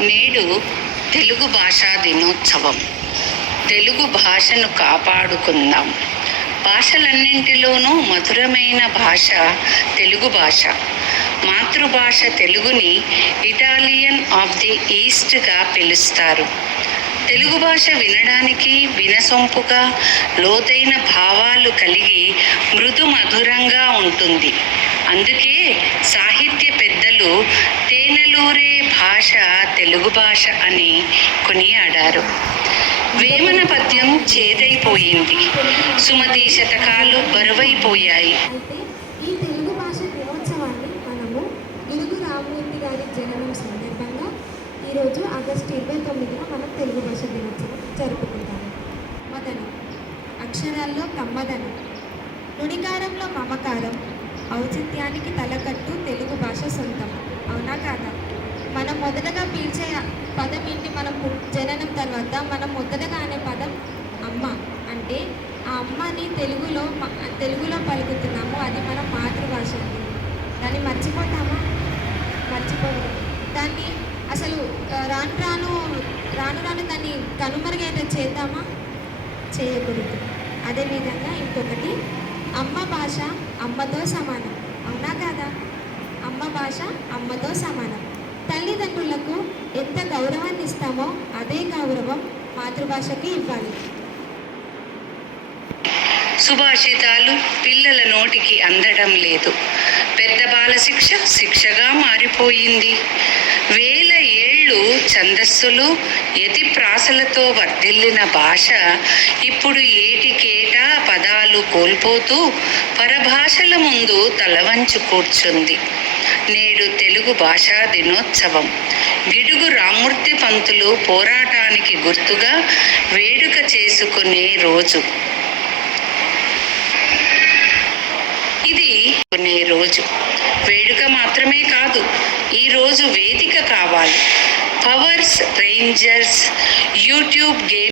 నేడు తెలుగు భాషా దినోత్సవం. తెలుగు భాషను కాపాడుకుందాం. భాషలన్నింటిలోనూ మధురమైన భాష తెలుగు భాష. మాతృభాష తెలుగుని ఇటాలియన్ ఆఫ్ ది ఈస్ట్గా పిలుస్తారు. తెలుగు భాష వినడానికి వినసొంపుగా లోతైన భావాలు కలిగి మృదు మధురంగా ఉంటుంది. అందుకే సాహిత్య పెద్దలు తేనెలూరే భాష తెలుగు భాష అని కొనియాడారు. వేమన పద్యం చేదైపోయింది. సుమతి శతకాలు బరువైపోయాయి. అయితే ఈ తెలుగు భాష దినోత్సవాన్ని మనము సందర్భంగా ఈరోజు ఆగస్టు ఇరవై తొమ్మిదిన మనం తెలుగు భాష దినోత్సవం జరుపుకుంటాము. మదనం అక్షరాల్లో కమ్మదనం నుడికారంలో మమకారం ఔచిత్యానికి తలకట్టు తెలుగు భాష సొంతం అవునా కాదా మనం మొదటగా పీల్చే పదం ఏంటి? మనం జననం తర్వాత మనం మొదటగా అనే పదం అమ్మ. అంటే ఆ అమ్మని తెలుగులో మ- తెలుగులో పలుకుతున్నాము. అది మన మాతృభాష. అండి దాన్ని మర్చిపోతామా? మర్చిపోదు దాన్ని అసలు రాను రాను రాను రాను దాన్ని కనుమరుగైతే చేద్దామా? చేయకూడదు. అదేవిధంగా ఇంకొకటి అమ్మ భాష అమ్మతో సమానం. అవునా కాదా? అమ్మ భాష అమ్మతో సమానం. తల్లిదండ్రులకు ఎంత గౌరవాన్ని ఇస్తామో అదే గౌరవం మాతృభాషకి ఇవ్వాలి. సుభాషితాలు పిల్లల నోటికి అందడం లేదు. పెద్ద బాల శిక్ష శిక్షగా మారిపోయింది. వేల ఏళ్ళు ఛందస్సులు యతి ప్రాసలతో వర్ధిల్లిన భాష ఇప్పుడు ఏటికేటా పదాలు కోల్పోతూ పరభాషల ముందు తలవంచు కూర్చుంది. నేడు తెలుగు భాషా దినోత్సవం. గిడుగు రామూర్తి పంతులు పోరాటానికి గుర్తుగా వేడుక చేసుకునే రోజు. ఇది కొనే రోజు. వేడుక మాత్రమే కాదు ఈ రోజు వేదిక కావాలి. Powers Rangers YouTube game